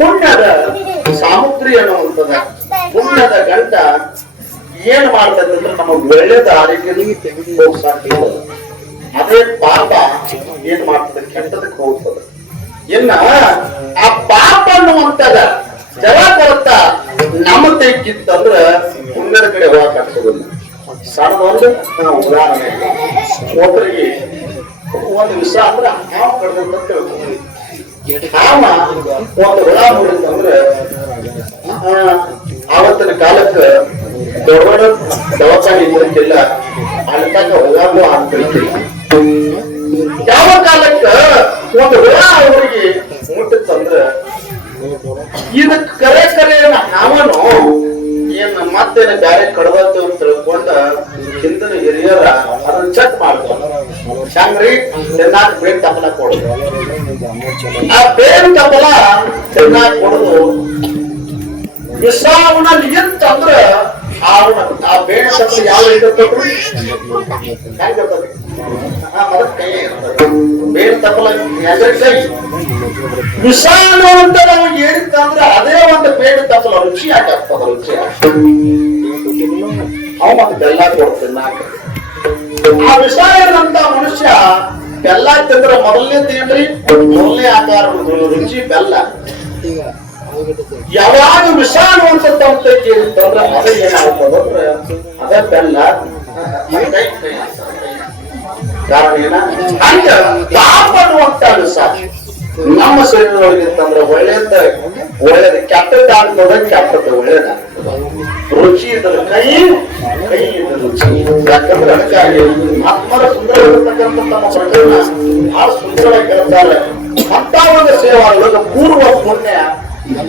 ಪುಣ್ಯದ ಸಾಮಗ್ರಿ ಅನ್ನುವಂಥದ ಪುಣ್ಯದ ಗಂಟ ಏನ್ ಮಾಡ್ತದೆ ಅಂದ್ರೆ ನಮಗ್ ಒಳ್ಳೆದ ಆರೋಗ್ಯದಲ್ಲಿ ಹೋಗ್ಸಾಕ ಅದೇ ಪಾಪ ಏನ್ ಮಾಡ್ತದೆ ಕೆಟ್ಟದಕ್ಕೆ ಹೋಗ್ತದೆ ಇನ್ನ ಆ ಪಾಪ ಅನ್ನುವಂತದ ಜಲ ಕೊರತ ನಮ್ಮ ತೆಗಿತ್ತಂದ್ರ ಪುಣ್ಯದ ಕಡೆ ಹೋಗಕ್ ಆಗ್ತದಿಲ್ಲ ಸಣ್ಣದೊಂದು ಉದಾಹರಣೆ ಒಬ್ಬರಿಗೆ ಒಂದು ವಿಷ ಅಂದ್ರ ಹಾವು ಕಡ್ದಂತ ತಿಳ್ಕೊಂಡು ಹಾವ ಒಂದು ಹುಳ ನೋಡಿದಂದ್ರೆ ಆವತ್ತಿನ ಕಾಲಕ್ಕೆ ದೊಡ್ಡ ದೊಡ್ಡ ದವಾಖಾನೆ ಇದ್ರಕ್ಕಿಲ್ಲ ಅಲ್ಲಿ ತನಕ ಹೋಗಾಗೂ ಆಗ್ತಿರ್ತಿಲ್ಲ ಯಾವ ಕಾಲಕ್ಕ ಒಂದು ಹುಳ ಅವರಿಗೆ ಮುಟ್ಟಿತ್ತಂದ್ರ ಇದಕ್ ಕರೆ ಹಾವನು ಏನ್ ಮತ್ತೇನ ಬ್ಯಾರೆ ಕಡವತ್ತು ಅಂತ ತಿಳ್ಕೊಂಡ ಹಿಂದಿನ ಹಿರಿಯರ ಅದನ್ನ ಚೆಕ್ ಮಾಡ್ತಾರೆ ಹೆಂಗ್ರಿ ಚೆನ್ನಾಗಿ ಬೇನ್ ತಪ್ಪಲ ಕೊಡುದು ಆ ಬೇನ್ ತಪ್ಪಲ ಚೆನ್ನಾಗಿ ಕೊಡುದು ವಿಶ್ರಾವಣಲ್ಲಿ ಎಂತಂದ್ರ ಆ ಬೇಣ ತಪ್ಪಲ ಯಾವ ಇರ್ತದೆ ಬೇನ್ ತಪ್ಪಲ ಕೈ ವಿಷಾನು ಅಂತ ನಾವು ಹೇಳಿತ್ತಂದ್ರೆ ಅದೇ ಒಂದು ಬೇಡ ತಪ್ಪಲ ರುಚಿ ಹಾಕಪ್ಪ ರುಚಿ ಅವ ಮತ್ತೆ ಬೆಲ್ಲ ಕೊಡ್ತೀನಿ ಆ ವಿಷಾಯದಂತ ಮನುಷ್ಯ ಬೆಲ್ಲ ತಿಂದ್ರೆ ಮೊದಲನೇ ಆಕಾರ ರುಚಿ ಬೆಲ್ಲ ಯಾವಾಗ ವಿಷಾನು ಅಂತ ಕೇಳಿತ್ತಂದ್ರೆ ಅದೇ ಏನಾಗ್ತದಂದ್ರೆ ಅದೇ ಬೆಲ್ಲ ಕಾರಣ ಏನ ಹಂಗ ಪಾಪ ಅನ್ನುವಂತ ವಿಷ ನಮ್ಮ ಶರೀರದೊಳಗಿತ್ತಂದ್ರೆ ಒಳ್ಳೇದ ಕೆಟ್ಟದಾಗ್ತದ ಕೆಟ್ಟದ ಒಳ್ಳೇದಾಗ್ತದ ರುಚಿ ಇದ್ರೆ ಕೈ ಇದ್ರೆ ರುಚಿ ಯಾಕಂದ್ರೆ ಅದಕ್ಕಾಗಿ ಆತ್ಮರ ಸುಂದರವಾಗಿರ್ತಕ್ಕಂಥ ತಮ್ಮ ಪ್ರಕರಣ ಬಹಳ ಸುಂದರವಾಗಿ ಹೇಳ್ತಾರೆ ಅಂತ ಒಂದು ಸೇವಾದೊಳಗ ಪೂರ್ವ ಪುಣ್ಯ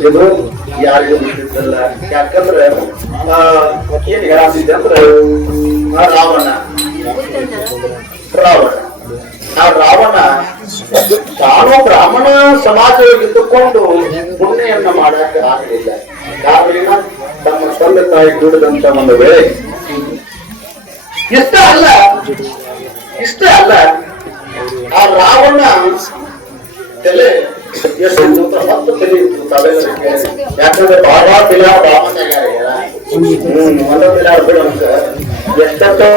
ಇದು ಯಾರಿಗೂ ಬಿಟ್ಟಿದ್ದಲ್ಲ ಯಾಕಂದ್ರೆ ಏನ್ ಹೇಳಾತಿದ್ದೆ ಅಂದ್ರೆ ರಾವಣ ತಾನು ಬ್ರಾಹ್ಮಣ ಸಮಾಜವಾಗಿ ಇದ್ದುಕೊಂಡು ಪುಣ್ಯನ್ನ ಮಾಡಕ್ಕೆ ಆಗಲಿಲ್ಲ ಕಾರಣ ತಮ್ಮ ತಂದೆ ತಾಯಿ ದುಡಿದಂತ ಒಂದು ವೇಳೆ ಇಷ್ಟ ಅಲ್ಲ ಆ ರಾವಣ ತಲೆ ಎಷ್ಟು 10 ತಲೆ ಇತ್ತು ತಾವೆಲ್ಲರಿಗೆ ಯಾಕಂದ್ರೆ ಬಹಳ ತಲೆ ಬ್ರಾಹ್ಮಣ ಎಷ್ಟೋ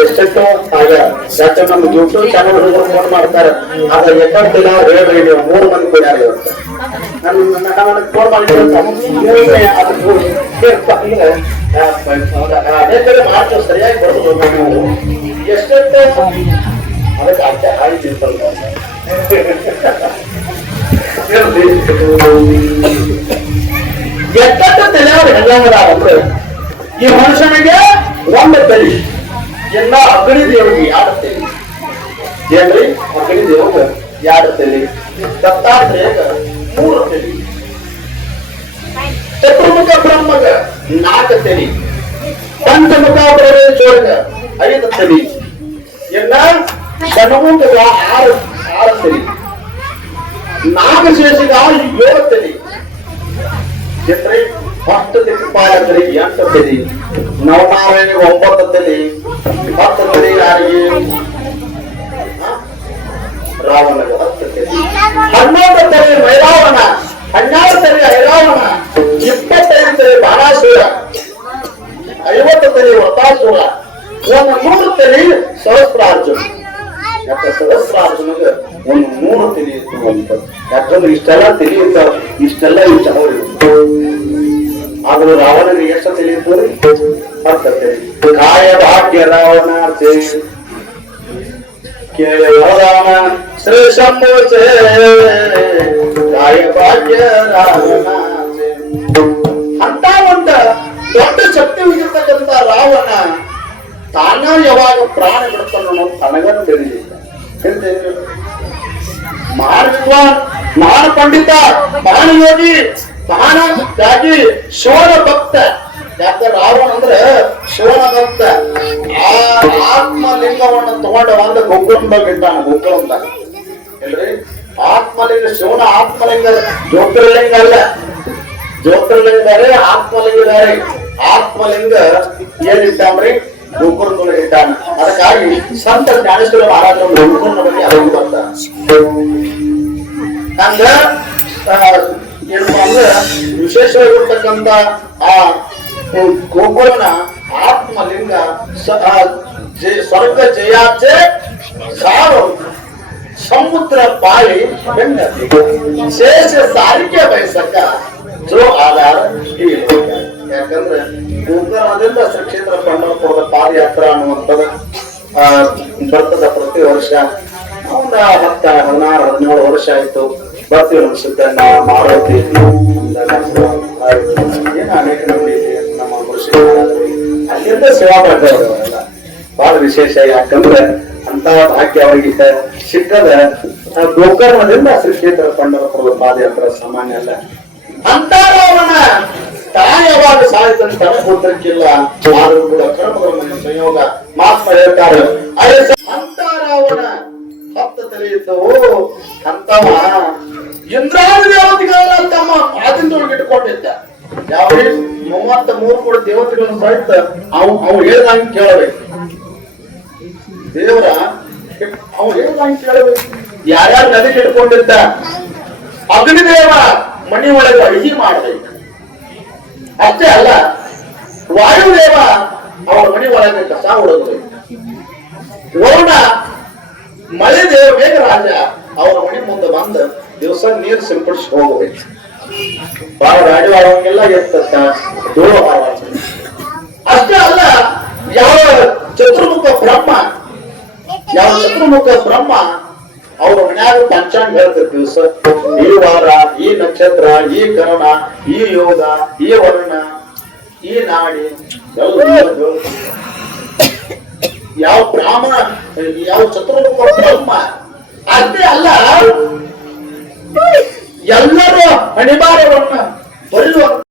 ಎಷ್ಟೆಷ್ಟೋ ಆಗ ಯಾಕಂದ್ರೆ ನಮ್ಮ ಯೂಟ್ಯೂಬ್ ಚಾನಲ್ ಫೋನ್ ಮಾಡ್ತಾರೆ ಆಗ ಎಷ್ಟೊತ್ತಿಲ್ಲ ಹೇಳ್ರಿ ನೀವು 3 ಮಂದಿ ಕೂಡ ಫೋನ್ ಮಾಡಿದ್ರೆ ಮಾಡ್ತೀವಿ ಸರಿಯಾಗಿ ಬರೋದು ಎಷ್ಟೆಷ್ಟೋ ಅದಕ್ಕೆ ಅರ್ಥ ಆಯ್ತಿರ್ತಲ್ಲ ಎಷ್ಟೆಷ್ಟ ತಲೆಯವ್ರು ಹೆಂಗಂದ್ರ ಅಂದ್ರೆ ಈ ಮನುಷ್ಯನಿಗೆ ಒಂದು ತಲೆ ಎಲ್ಲ ಅಗ್ನಿ ದೇವರಿಗೆ 2 ತಲೆ ಏನ್ರಿ ಅಗ್ನಿ ದೇವಗ 2 ತಲೆ ದತ್ತಾತ್ರೇಯಗ 3 ತಲೆ ಚತುರ್ಮುಖ ಬ್ರಹ್ಮಗ 4 ತಲೆ ಪಂಚಮುಖ ಬ್ರಹ್ಮೇಶ್ವರಗ 5 ತಲೆ ಎಲ್ಲ ಷಣ್ಮುಖಗ 6 ತಲೆ ನಾಗಶೇಷಗ 7 ತಲೆ ಏನ್ರಿ 10 ದಿಕ್ಪಾಲಕರಿಗೆ 8 ತಲೆ ನವನಾರಾಯಣಿಗೆ 9 ತಲೆ 10 ತಲೆ ಯಾರಿಗೆ ರಾವಣಗೆ 10 ತಲೆ 11 ತಲೆ ಮೈರಾವಣ 12 ತಲೆ ಐರಾವಣ 25 ತಲೆ ಬಾಣಾಸುರ 50 ತಲೆ ವೃತ್ತಾಸುರ 100 ತಲೆ ಸಹಸ್ರಾರ್ಜುನ ಯಾಕೆ ಸಹಸ್ರಾರ್ಜುನಿಗೆ 100 ತಲೆ ಇತ್ತು ಅಂತ ಯಾಕಂದ್ರೆ ಇಷ್ಟೆಲ್ಲ ತಲೆ ಇರ್ತಾವ ಇಷ್ಟೆಲ್ಲ ಇಷ್ಟ ಆದ್ರೆ ರಾವಣನಿಗೆ ಎಷ್ಟು ತಲೆ ಇತ್ತು 10 ತಲೆ ಕಾಯ ಭಾಗ್ಯ ರಾವಣ ಕೇಳಿ ರಾವಣ ಶ್ರೀ ಶಂಭೋಚೆ ಕಾಯ ಭಾಗ್ಯ ರಾವಣ ಅಂತ ಒಂದು ದೊಡ್ಡ ಶಕ್ತಿ ಹೋಗಿರ್ತಕ್ಕಂಥ ರಾವಣ ತಾನ ಯಾವಾಗ ಪ್ರಾಣ ಬಿಡ್ತಾನೋ ನಾವು ತನಗನ್ನು ತಿಳಿದಿಲ್ಲ ಮಹಾನ್ ಪಂಡಿತ ಮಹಾನ್ ಯೋಗಿ ಮಹಾನಾಗಿ ಶಿವನ ಭಕ್ತ ಯಾಕೆ ರಾವಣ ಅಂದ್ರೆ ಶಿವನ ಭಕ್ತ ಆ ಆತ್ಮಲಿಂಗವನ್ನು ತಗೊಂಡ ಒಂದು ಗೋಕುಲದಾಗ ಇಟ್ಟಾನ ಗೋಕುಲದಾಗ ಇಲ್ರಿ ಆತ್ಮಲಿಂಗ ಶಿವನ ಆತ್ಮಲಿಂಗ ಜ್ಯೋತಿರ್ಲಿಂಗ ಅಲ್ಲ ಜ್ಯೋತಿರ್ಲಿಂಗ ಬೇರೆ ಆತ್ಮಲಿಂಗ ಬೇರೆ ಆತ್ಮಲಿಂಗ ಏನಿಟ್ಟಾನ್ರಿ ಗೋಕುಲದೊಳಗೆ ಇಟ್ಟಾನ ಅದಕ್ಕಾಗಿ ಸಂತ ಜ್ಞಾನೇಶ್ವರ ಮಹಾರಾಜರ ಗೋಕುಲದ ಬಗ್ಗೆ ಅರಿವು ಬರ್ತಾರೆ ಹಂಗ ಏನಪ್ಪಾ ಅಂದ್ರೆ ವಿಶೇಷವಾಗಿರ್ತಕ್ಕಂಥ ಆ ಗೋಕುಲನ ಆತ್ಮಲಿಂಗ ಸ್ವರ್ಗ ಜಯಾಚೆ ಸಾರು ಸಮುದ್ರ ಪಾಳಿ ಬೆನ್ನತ್ತಿ ಶೇಷ ಸಾರಿಗೆ ಬಯಸಕ್ಕ ಜೋ ಆಧಾರ ಈ ಲೋಕ. ಯಾಕಂದ್ರೆ ಗೋಕರ್ಣದಿಂದ ಶ್ರೀ ಕ್ಷೇತ್ರ ಪಂಢರಪುರದ ಪಾದಯಾತ್ರಾ ಅನ್ನುವಂಥದ್ದು ಬರ್ತದ ಪ್ರತಿ ವರ್ಷ. ಒಂದು 10, 16, 17 ವರ್ಷ ಆಯ್ತು ಬರ್ತೀವಿ. ಅನ್ಸುತ್ತೆ ಮಾರುತಿ ಏನು ಅನೇಕ ನಮಗೆ ನಮ್ಮ ಕೃಷಿ ಅಲ್ಲಿಂದ ಸೇವಾ ಮಾಡ್ತೇವೆ ಅವರೆಲ್ಲ. ಬಹಳ ವಿಶೇಷ. ಯಾಕಂದ್ರೆ ಅಂತ ಭಾಗ್ಯ ಅವರಿಗೆ ಸಿಕ್ಕದ ಗೋಕರ್ಣದಿಂದ ಶ್ರೀ ಕ್ಷೇತ್ರ ಪಂಢರಪುರದ ಪಾದಯಾತ್ರಾ ಸಾಮಾನ್ಯ ಅಲ್ಲ. ಅಂತಾರವನ ತಾಯವಾಗ ಸಾಧಿಸಂತ ಗೊತ್ತಿರಕ್ಕಿಲ್ಲ. ಆದರೂ ಕೂಡ ಕರ್ಮಗಳ ಸಂಯೋಗ ಮಾತ್ಮ ಹೇಳ್ತಾರೆ. ಅಂತಾರವನ 10 ತಲೆ ಇದ್ದವು ಅಂತವ ಇಂದ್ರಾದಿ ದೇವತೆಗಳನ್ನ ತಮ್ಮ ಆದಿಂದೊಳಗೆ ಇಟ್ಕೊಂಡಿದ್ದ. ಯಾವ 33 ಕೂಡ ದೇವತೆಗಳನ್ನು ಸಹಿತ ಅವು ಹೇಳ್ದಂಗೆ ಕೇಳಬೇಕು. ದೇವರ ಅವು ಹೇಳ್ದಂಗೆ ಕೇಳಬೇಕು. ಯಾರ್ಯಾರು ನದಿಗೆ ಇಟ್ಕೊಂಡಿದ್ದ ಅಗ್ನಿದೇವ ಮಣಿ ಒಳಗೆ ಅಡಿಗೆ ಮಾಡಬೇಕು. ಅಷ್ಟೇ ಅಲ್ಲ, ವಾಯುದೇವ ಅವರ ಮಣಿ ಒಳಗೆ ಕಸ ಹೊಡಬೇಕು. ವರುಣ ಮಳೆ ದೇವ ಮೇಘರಾಜ ಅವರ ಮಣಿ ಮುಂದೆ ಬಂದು ದಿವಸ ನೀರು ಸಿಂಪಡಿಸಿ ಹೋಗಬೇಕು. ಬಹಳ ರಾಡಿ ಆಡುವಂಗೆಲ್ಲ ಎತ್ತ ಧೂಳು ಆಡುವ. ಅಷ್ಟೇ ಅಲ್ಲ, ಯಾವ ಚತುರ್ಮುಖ ಬ್ರಹ್ಮ ಅವ್ರ ಮನ್ಯಾಗ ಪಂಚಾಂಗ ಹೇಳ್ತಾರೆ. ದಿವಸ ಈ ವಾರ, ಈ ನಕ್ಷತ್ರ, ಈ ಕರ್ಣ, ಈ ಯೋಗ, ಈ ವರ್ಣ, ಈ ನಾಡಿ ಯಾವ ಬ್ರಾಹ್ಮಣ, ಯಾವ ಚತುರ್ಮುಖ ಬ್ರಹ್ಮ. ಅಷ್ಟೇ ಅಲ್ಲ, ಎಲ್ಲರೂ ಅನಿವಾರ್ಯವನ್ನ ಬರೆಯುವ